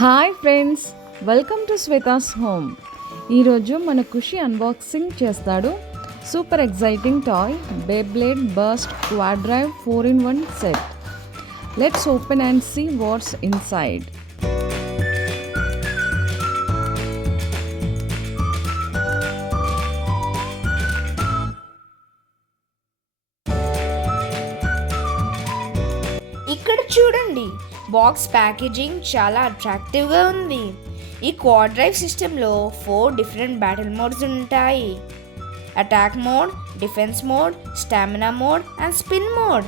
Hi friends, welcome to Swetha's home. ఈరోజు మన Khushi unboxing చేస్తాడు super exciting toy Beyblade Burst క్వాడ్రైవ్ 4-in-1 సెట్. Let's open and see what's inside. ఇక్కడ చూడండి, బాక్స్ ప్యాకేజింగ్ చాలా అట్రాక్టివ్గా ఉంది. ఈ క్వాడ్ డ్రైవ్ సిస్టంలో 4 డిఫరెంట్ బ్యాటిల్ మోడ్స్ ఉంటాయి: attack mode, defence mode, stamina mode and spin mode.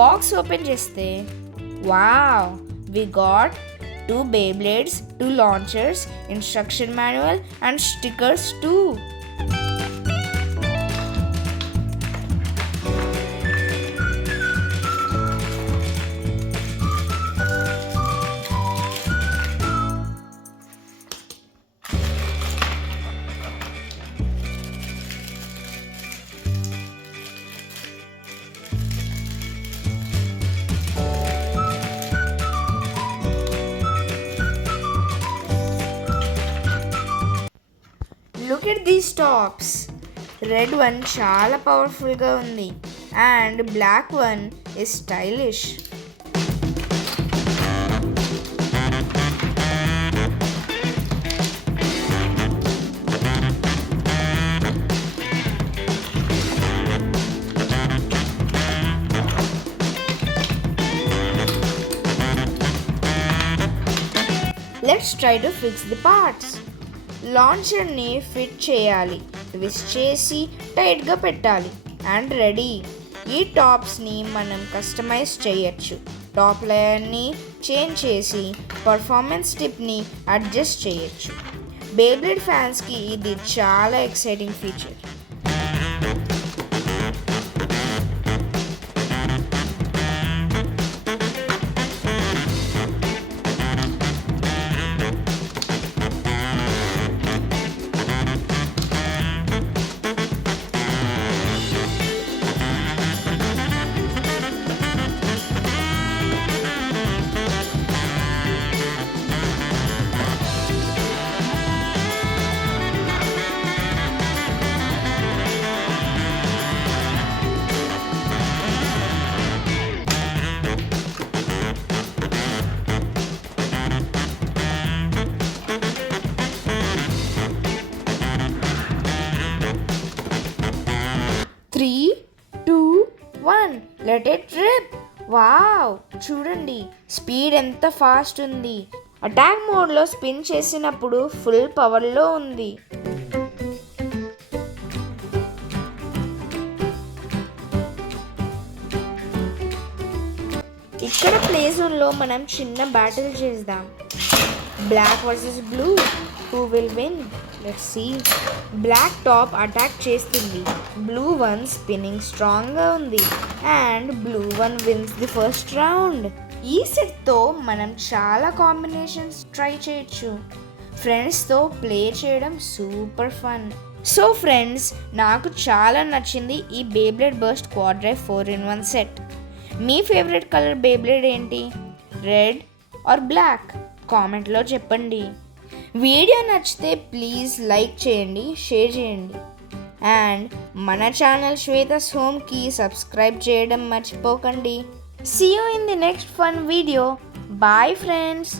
Box open చేస్తే వావ్, వి గాట్ 2 Beyblades, 2 launchers, instruction manual and stickers too. Look at these tops. Red one చాలా పవర్ఫుల్గా ఉంది and black one is stylish. Let's try to fix the parts. లాంచర్ని fit చేయాలి, twist చేసి టైట్గా పెట్టాలి and ready. ఈ టాప్స్ని మనం కస్టమైజ్ చేయొచ్చు. టాప్ లేయర్ని చేంజ్ చేసి పర్ఫార్మెన్స్ టిప్ని అడ్జస్ట్ చేయొచ్చు. బేబ్లేడ్ ఫ్యాన్స్కి ఇది చాలా exciting feature. Three, 2, 1, let it rip. Wow, చూడండి స్పీడ్ ఎంత ఫాస్ట్ ఉంది. అటాక్ మోడ్లో స్పిన్ చేసినప్పుడు ఫుల్ పవర్లో ఉంది. ఇక్కడ ప్లే జోన్లో మనం చిన్న బ్యాటిల్ చేద్దాం. Black versus blue, who will win? Let's see. Black top attack చేస్తుంది, బ్లూ వన్ స్పిన్నింగ్ స్ట్రాంగ్గా ఉంది and blue one wins the first round. ఈ సెట్తో మనం చాలా కాంబినేషన్స్ ట్రై చేయొచ్చు. ఫ్రెండ్స్తో ప్లే చేయడం సూపర్ ఫన్. సో ఫ్రెండ్స్, నాకు చాలా నచ్చింది ఈ బేబ్లేడ్ బర్స్ట్ క్వాడ్రైవ్ 4-in-1 సెట్. మీ ఫేవరెట్ కలర్ బేబ్లేడ్ ఏంటి? Red or black? కామెంట్లో చెప్పండి. వీడియో నచ్చితే ప్లీజ్ లైక్ చేయండి, షేర్ చేయండి అండ్ మన ఛానల్ శ్వేతాస్ హోమ్కి సబ్స్క్రైబ్ చేయడం మర్చిపోకండి. See you in the next fun video. Bye friends.